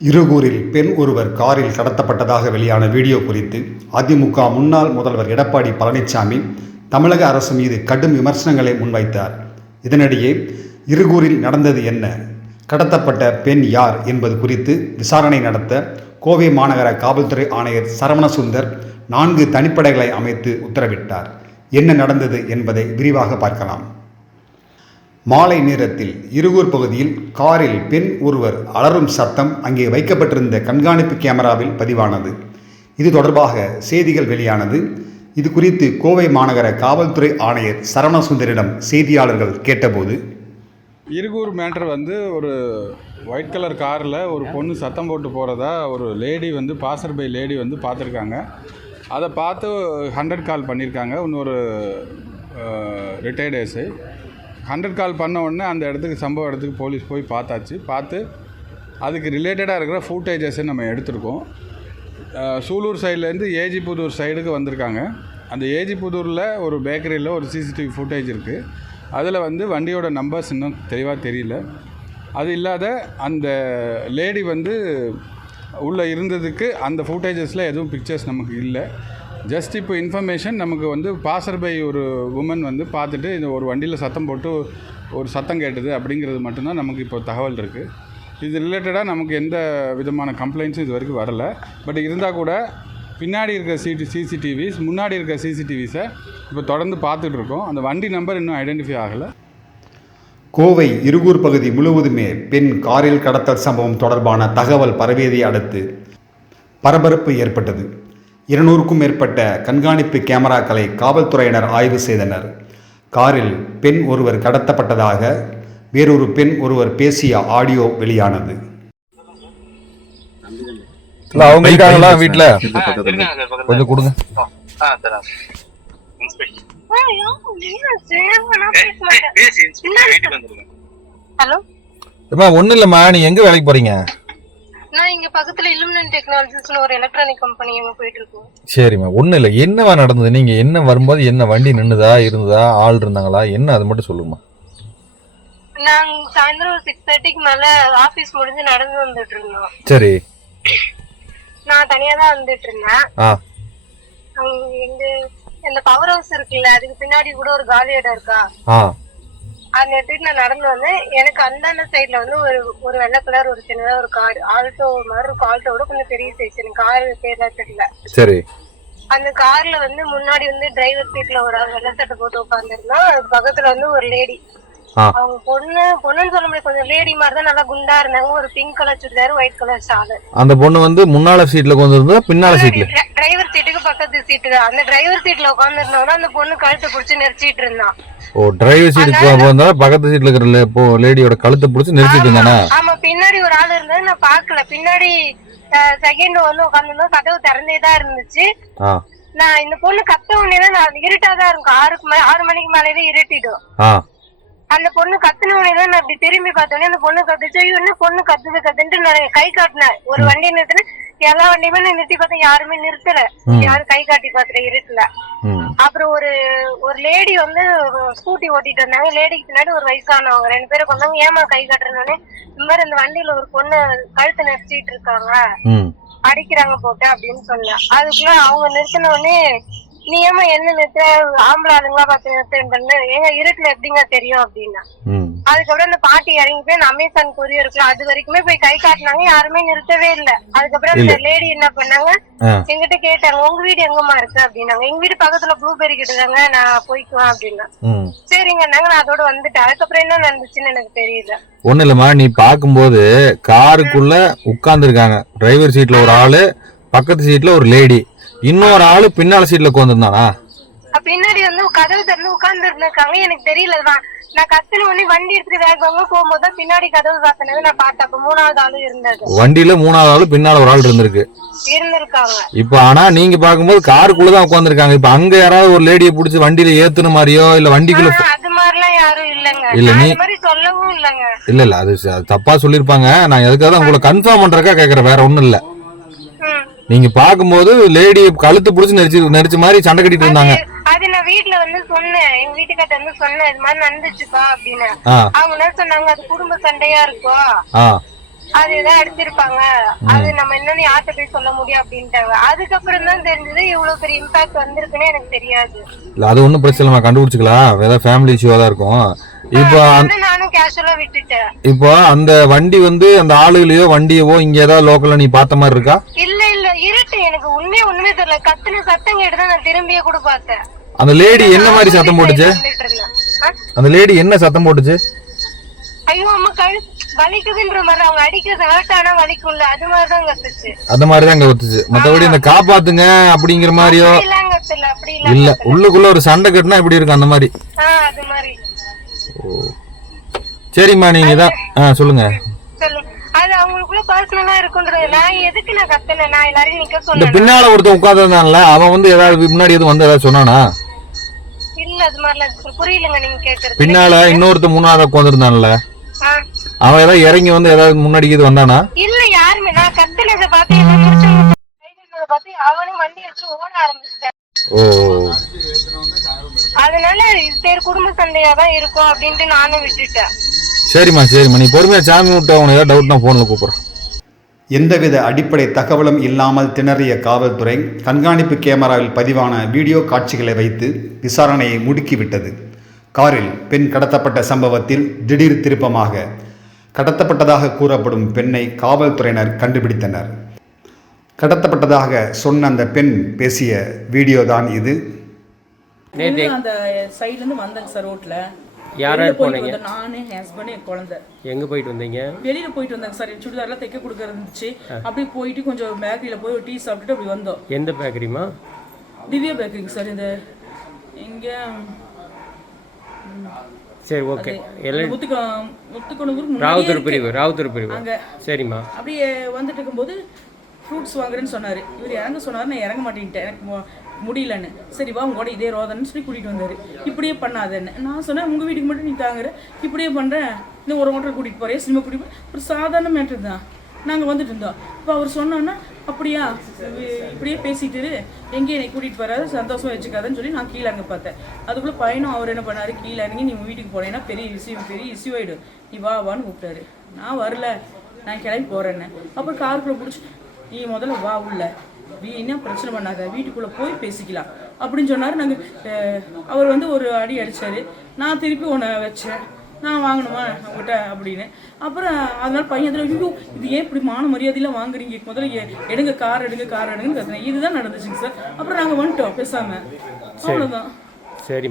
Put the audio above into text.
இருகூரில் பெண் ஒருவர் காரில் கடத்தப்பட்டதாக வெளியான வீடியோ குறித்து அதிமுக முன்னாள் முதல்வர் எடப்பாடி பழனிசாமி தமிழக அரசு மீது கடும் விமர்சனங்களை முன்வைத்தார். இதனிடையே இருகூரில் நடந்தது என்ன, கடத்தப்பட்ட பெண் யார் என்பது குறித்து விசாரணை நடத்த கோவை மாநகர காவல்துறை ஆணையர் சரவணசுந்தர் 4 தனிப்படைகளை அமைத்து உத்தரவிட்டார். என்ன நடந்தது என்பதை விரிவாக பார்க்கலாம். மாலை நேரத்தில் இருகூர் பகுதியில் காரில் பெண் ஒருவர் அலறும் சத்தம் அங்கே வைக்கப்பட்டிருந்த கண்காணிப்பு கேமராவில் பதிவானது. இது தொடர்பாக செய்திகள் வெளியானது. இது குறித்து கோவை மாநகர காவல்துறை ஆணையர் சரவணசுந்தரிடம் செய்தியாளர்கள் கேட்டபோது, இருகூர் மேட்டர் ஒரு ஒயிட் கலர் காரில் ஒரு பொண்ணு சத்தம் போட்டு போகிறதா ஒரு லேடி பாசர் பை லேடி பார்த்துருக்காங்க. அதை பார்த்து 100 கால் பண்ணியிருக்காங்க. இன்னொரு ரிட்டையர்டு எஸ்ஐ 100 கால் பண்ண உடனே அந்த சம்பவ இடத்துக்கு போலீஸ் போய் பார்த்து அதுக்கு ரிலேட்டடாக இருக்கிற ஃபுட்டேஜஸை நம்ம எடுத்திருக்கோம். சூலூர் சைட்லேருந்து ஏஜிபுதூர் சைடுக்கு வந்திருக்காங்க. அந்த ஏஜிபுதூரில் ஒரு பேக்கரியில் ஒரு சிசிடிவி ஃபுட்டேஜ் இருக்குது. அதில் வண்டியோட நம்பர்ஸ் இன்னும் தெளிவாக தெரியல. அது இல்லாத அந்த லேடி உள்ளே இருந்ததுக்கு அந்த ஃபுட்டேஜஸில் எதுவும் பிக்சர்ஸ் நமக்கு இல்லை. ஜஸ்ட் இப்போ இன்ஃபர்மேஷன் நமக்கு பாசர் பை ஒரு உமன் பார்த்துட்டு இந்த ஒரு வண்டியில் சத்தம் போட்டு ஒரு சத்தம் கேட்டது அப்படிங்கிறது மட்டும்தான் நமக்கு இப்போ தகவல் இருக்குது. இது ரிலேட்டடாக நமக்கு எந்த விதமான கம்ப்ளைண்ட்ஸும் இது வரைக்கும் வரலை. பட் இருந்தால் கூட பின்னாடி இருக்க சிசிடிவிஸ் முன்னாடி இருக்க சிசிடிவிஸை இப்போ தொடர்ந்து பார்த்துட்ருக்கோம். அந்த வண்டி நம்பர் இன்னும் ஐடென்டிஃபை ஆகலை. கோவை இருகூர் பகுதி முழுவதுமே பெண் காரில் கடத்தல் சம்பவம் தொடர்பான தகவல் பரவியதை அடுத்து பரபரப்பு ஏற்பட்டது. 200க்கும் மேற்பட்ட கண்காணிப்பு கேமராக்களை காவல்துறையினர் ஆய்வு செய்தனர். காரில் பெண் ஒருவர் கடத்தப்பட்டதாக வேறொரு பெண் ஒருவர் பேசிய ஆடியோ வெளியானது. அவங்க இருக்காங்களா வீட்டுல? கொஞ்சம் கொடுங்க. ஒண்ணு இல்லம்மா, நீ எங்க வேலைக்கு போறீங்க? நான் இங்க பக்கத்துல இல்லுமினன்ட் டெக்னாலஜிஸ்னு ஒரு எலக்ட்ரானிக் கம்பெனி அங்க போயிட்டு இருக்கோம். சரிம்மா, ஒண்ணு இல்ல. என்னவா நடந்தது? நீங்க என்ன வரும்போது என்ன வண்டி நின்னுதா இருந்ததா, ஆள் இருந்தாங்களா, என்ன அது மட்டும் சொல்லுமா. நாங்க சாயந்தரம் 6:30க்கு மேல ஆபீஸ் முடிஞ்சு நடந்து வந்துட்டு இருந்தோம். சரி. நான் தனியா தான் வந்துட்டு இருந்தேன். எங்க இந்த பவர் ஹவுஸ் இருக்குல்ல, அதுக்கு பின்னாடி கூட ஒரு காலி இடம் இருக்கா, அந்த இடத்துக்கு நான் நடந்து வந்தேன். எனக்கு அந்தாண்ட சைட்ல ஒரு வெள்ளை கலர் ஒரு சின்னதா ஒரு கார், ஆல்டோ மாதிரி இருக்கும். ஆல்டோட கொஞ்சம் பெரிய சைஸ். எனக்கு கார் பேர்லாம் தெரியல. சரி. அந்த கார்ல முன்னாடி டிரைவர் சீட்ல ஒரு வெள்ளை சட்டை போட்டு உட்காந்துருந்தா, பக்கத்துல ஒரு லேடி. அவங்க பொண்ணுன்னு சொல்ல முடியாது, கொஞ்சம் லேடி மாதிரி தான், நல்லா குண்டா இருந்தாங்க. ஒரு pink colour churidar, white colour shawl. அந்த பொண்ணு முன்னால சீட்ல உட்கார்ந்திருந்தா, பின்னால சீட்ல டிரைவர் சீட்டுக்கு பக்கத்து சீட்டு தான். அந்த டிரைவர் சீட்ல உட்கார்ந்திருந்தவங்க அந்த பொண்ணு கழுத்தை பிடிச்சு நெரிச்சிட்டு இருந்தான். ஓ, டிரைவர் சீட்டுக்கு போறதா பக்கத்து சீட்ல இருக்கிற லேடியோட கழுத்தை பிடிச்சு நெரிச்சிட்டு இருந்தானே? ஆமா, பின்னாடி ஒரு ஆள் இருந்தா நான் பாக்கல. பின்னாடி செகண்ட் உட்கார்ந்திருந்தா, கதவு திறந்தேதான் இருந்துச்சு. நான் இந்த பொண்ணு கத்த உடனே நான் இருட்டாதான் இருக்கும். 6 மணிக்கு மேலே இருட்டிடும். அந்த பொண்ணு கத்துன உடனே நான் அப்படி திரும்பி பார்த்தோன்னே அந்த பொண்ணு கத்துச்சு. இன்னும் பொண்ணு கத்துன்ட்டு நான் கை காட்டினேன். ஒரு வண்டி நிறுத்தின, எல்லா வண்டியுமே நான் நிறுத்தி பார்த்தேன், யாருமே நிறுத்தல. யாரும் கை காட்டி பாத்துற இருட்டுல. அப்புறம் ஒரு லேடி ஸ்கூட்டி ஓட்டிட்டு வந்தாங்க. லேடிக்கு பின்னாடி ஒரு வயசானவங்க 2 பேரும் வந்தாங்க. ஏமா கை காட்டுறேன்னு, இந்த மாதிரி அந்த வண்டியில ஒரு பொண்ணு கழுத்தை நெரிச்சிட்டு இருக்காங்க, அடிக்கிறாங்க போட்டு அப்படின்னு சொன்னேன். அதுக்குள்ள அவங்க நிறுத்தின உடனே, நீ ஏமா என்ன நிறுத்த, ஆம்பளை ஆளுங்களா பார்த்து நிறுத்தேன்னு, எங்க இருட்டுல எப்படிங்க தெரியும் அப்படின்னா. அதுக்கப்புறம் அந்த பாட்டி இறங்கி போய் அமேசான் கொரியர் இருக்குல்ல, அது வரைக்குமே போய் கை காட்டினாங்க, யாருமே நிறுத்தவே இல்லை. அதுக்கப்புறம் அந்த லேடி என்ன பண்ணாங்க, எங்கிட்ட கேட்டாங்க, உங்க வீடு எங்கம்மா இருக்கு அப்படின்னாங்க. எங்க வீடு பக்கத்துல ப்ளூபெரி கிட்டுதாங்க, நான் போய்க்குவேன் அப்படின்னா. சரிங்கன்னாங்க, நான் அதோட வந்துட்டேன். அதுக்கப்புறம் என்ன நடந்துச்சுன்னு எனக்கு தெரியல. ஒண்ணு இல்லம்மா, நீ பாக்கும்போது காருக்குள்ள உட்கார்ந்து இருக்காங்க, டிரைவர் சீட்ல ஒரு ஆளு, பக்கத்து சீட்ல ஒரு லேடி, இன்னொரு ஆளு பின்னால சீட்ல உட்கார்ந்துருந்தானா? பின்னாடி கதவு திறந்து உட்கார்ந்து இருந்திருக்காங்க. எனக்கு தெரியலதான். நான் கத்துன உடனே வண்டி எடுத்துட்டு வேகமா போகும்போது பின்னாடி கதவு சாத்தினது நான் பார்த்தேன். அப்ப 3வது ஆளு இருந்தது. வண்டியில 3வது ஆளு பின்னால ஒரு ஆள் இருந்திருக்காங்க. இப்ப ஆனா நீங்க பாக்கும்போது காருக்குள்ளதான் உட்கார்ந்துருக்காங்க. இப்ப அங்க யாராவது ஒரு லேடியை புடிச்சு வண்டியில ஏத்துன மாதிரியோ இல்ல வண்டிக்குள்ள அது மாதிரிலாம் யாரும் இல்லங்க. இல்ல, நீ சொல்லவும் இல்லங்க. இல்ல அது தப்பா சொல்லிருப்பாங்க. நான் எதுக்காக உங்களை கன்ஃபார்ம் பண்றக்கா கேக்குறேன், வேற ஒண்ணும் இல்ல. நீங்க பாக்கும்போது லேடி கழுத்து புடிச்சு நெரிச்ச மாதிரி சண்டை கட்டிட்டு இருந்தாங்க. அது நான் வீட்டுல சொன்னேன், எங்க வீட்டுக்கார்ட்ட சொன்னேன், இது மாதிரி நடந்துச்சுப்பா அப்படின்னு. அவங்க என்ன சொன்னாங்க, அது குடும்ப சண்டையா இருக்கும், அதுதான் அடிச்சிருப்பாங்க, அது நம்ம என்னன்னு யார்கிட்ட போய் சொல்ல முடியும் அப்படின்ட்டாங்க. அதுக்கப்புறம் தான் தெரிஞ்சது இவ்வளவு பெரிய இம்பாக்ட் வந்திருக்குன்னு எனக்கு தெரியாது. இல்ல அது ஒன்றும் பிரச்சனை இல்லை, கண்டுபிடிச்சிக்கலாம். ஏதாவது ஃபேமிலி இஷ்யூவா தான் இருக்கும். இப்போ நானும் கேஷுவலா விட்டுட்டேன். இப்போ அந்த வண்டி வந்து அந்த ஆளுகளையோ வண்டியவோ இங்க ஏதாவது லோக்கல்ல நீ பார்த்த மாதிரி இருக்கா? இல்ல இல்ல, இருட்டு. எனக்கு உண்மையே தெரியல. கத்துன சத்தம் கேட்டுதான் நான் திரும்பியே கூட பார்த்தேன். அந்த லேடி என்ன மாதிரி சத்தம் போட்டுச்சு? அந்த லேடி என்ன சத்தம் போட்டுச்சு? ஐயோ அம்மா வலிக்குதுன்ற மாதிரி, அவங்க அடிக்கிறது ஹர்ட்டானா வலிக்கும்ல, அது மாதிரிதான் கத்துச்சு. அந்த மாதிரிதான் அங்க கத்துச்சு. மத்தபடி இந்த காப்பாத்துங்க அப்படிங்கிற மாதிரியோ இல்ல. உள்ளுக்குள்ள ஒரு சண்டை கட்டினா எப்படி இருக்கும் அந்த மாதிரி. அது மாதிரி. சரிம்மா, நீங்க தான் சொல்லுங்க. அது அவங்களுக்குள்ள பர்சனலா இருக்குன்றது. நான் எதுக்கு நான் கத்துனேன்? நான் எல்லாரையும் நிக்க சொன்னேன். இந்த பின்னால ஒருத்தன் உட்கார்ந்தான்ல, அவன் வந்து ஏதாவது முன்னாடி எதுவும் வந்து ஏதாவது சொன்னானா? இல்ல, அது மாதிரிலாம் புரியலங்க நீங்க கேக்குறது. பின்னால இன்னொருத்த மூணாவது உட்கார்ந்துருந்தான்ல, அவன் ஏதாவது இறங்கி வந்து ஏதாவது முன்னாடி இது வந்தானா? இல்ல, யாருமே. நான் கத்துனதை பார்த்து அவனும் வண்டி வச்சு ஓட ஆரம்பிச்சிட்டேன். அதனால சரி குடும்ப சண்டையா தான் இருக்கும் அப்படின்ட்டு நானும் விட்டுட்டேன். சரிம்மா, நீ பொறுமையா சாமி விட்டு அவனை ஏதாவது டவுட்னா போன்ல கூப்பிடுறேன். எந்தவித அடிப்படை தகவலும் இல்லாமல் திணறிய காவல்துறை கண்காணிப்பு கேமராவில் பதிவான வீடியோ காட்சிகளை வைத்து விசாரணையை முடுக்கிவிட்டது. காரில் பெண் கடத்தப்பட்ட சம்பவத்தில் திடீர் திருப்பமாக கடத்தப்பட்டதாக கூறப்படும் பெண்ணை காவல்துறையினர் கண்டுபிடித்தனர். கடத்தப்பட்டதாக சொன்ன அந்த பெண் பேசிய வீடியோ தான் இது. அந்த சைடுல இருந்து வந்தாங்க சார் ரோட்ல. யாரா போனீங்க? நானு, என் ஹஸ்பண்ட், என் குழந்தை. எங்க போயிட்டு வந்தீங்க? வெளியில போயிட்டு வந்தாங்க சார். சுடிதார்லாம் தைக்க கொடுக்க இருந்துச்சு. அப்படியே போயிட்டு கொஞ்சம் பேக்கரியில போய் ஒரு டீ சாப்பிட்டுட்டு அப்படி வந்தோம். எந்த பேக்கரிமா? திவ்யா பேக்கரிங்க சார். இந்த இங்க சரி, ஓகே. ராவுத்தூர் பிரிவு. அங்க. சரிம்மா. அப்படியே வந்துட்டு இருக்கும்போது ஃப்ரூட்ஸ் வாங்குறேன்னு சொன்னாரு. இவர் இறங்க சொன்னாரு, நான் இறங்க மாட்டேன்ட்டேன், எனக்கு முடியலன்னு. சரி வா உங்களோட இதே ரோதன்னு சொல்லி கூட்டிகிட்டு வந்தார். இப்படியே பண்ணாதேன்னு நான் சொன்னேன். உங்கள் வீட்டுக்கு மட்டும் நீ தாங்குற, இப்படியே பண்ணுறேன், இன்னும் ஒரு ஓட்டர் கூட்டிகிட்டு போகிறேன், சினிமா கூட்டிகிட்டு போய் ஒரு சாதாரண மேட்ரு தான். நாங்கள் வந்துட்டு இருந்தோம். இப்போ அவர் சொன்னோன்னா அப்படியா இப்படியே பேசிட்டு எங்கேயும் என்னை கூட்டிகிட்டு வராது, சந்தோஷமாக வச்சுக்காதுன்னு சொல்லி நான் கீழே அங்கே பார்த்தேன். அதுக்குள்ளே பையனும் அவர் என்ன பண்ணார், கீழே இறங்கி நீ வீட்டுக்கு போனேன்னா பெரிய இஷ்யூ ஆகிடும், நீ வான்னு கூப்பிட்டாரு. நான் வரல, நான் கிளம்பி போகிறேன்னு. அப்புறம் காருக்குள்ளே பிடிச்சி நீ முதல்ல வா உள்ள, என்ன பிரச்சனை பண்ணாத, வீட்டுக்குள்ளே போய் பேசிக்கலாம் அப்படின்னு சொன்னார். நாங்கள் அவர் வந்து ஒரு அடி அடித்தார். நான் திருப்பி ஒன்று வச்சேன், நான் வாங்கணுமா அவங்ககிட்ட அப்படின்னு. அப்புறம் அதனால பையன் அதில் ஐயோ இது ஏன் இப்படி மான மரியாதையெல்லாம் வாங்குறீங்க, முதல்ல எடுங்க கார் எடுங்கன்னு கத்துனேன். இதுதான் நடந்துச்சுங்க சார். அப்புறம் நாங்கள் வந்துட்டோம் பேசாமல், அவ்வளோதான். சரி.